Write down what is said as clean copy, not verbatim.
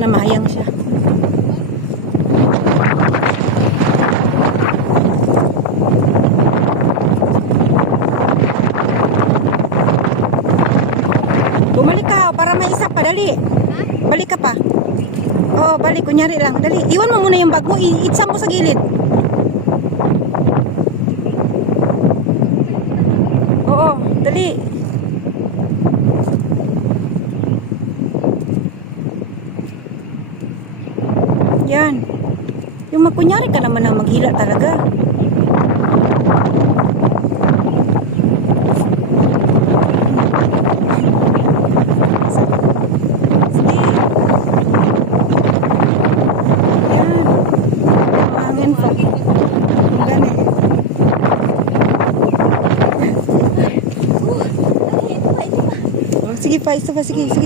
Sana mahayang siya. Bumalik ka para may isa pa. Dali. Balik ka pa. Oo, balik. Kunyari lang. Dali. Iwan mo muna yung bag mo. Itsa mo sa gilid. Oo, dali. Yan. Yung magkunyari ka naman na maghila talaga. Sige. Yan. Mahangin pa. Gani. Oh, sige pa, isa pa, sige, sige.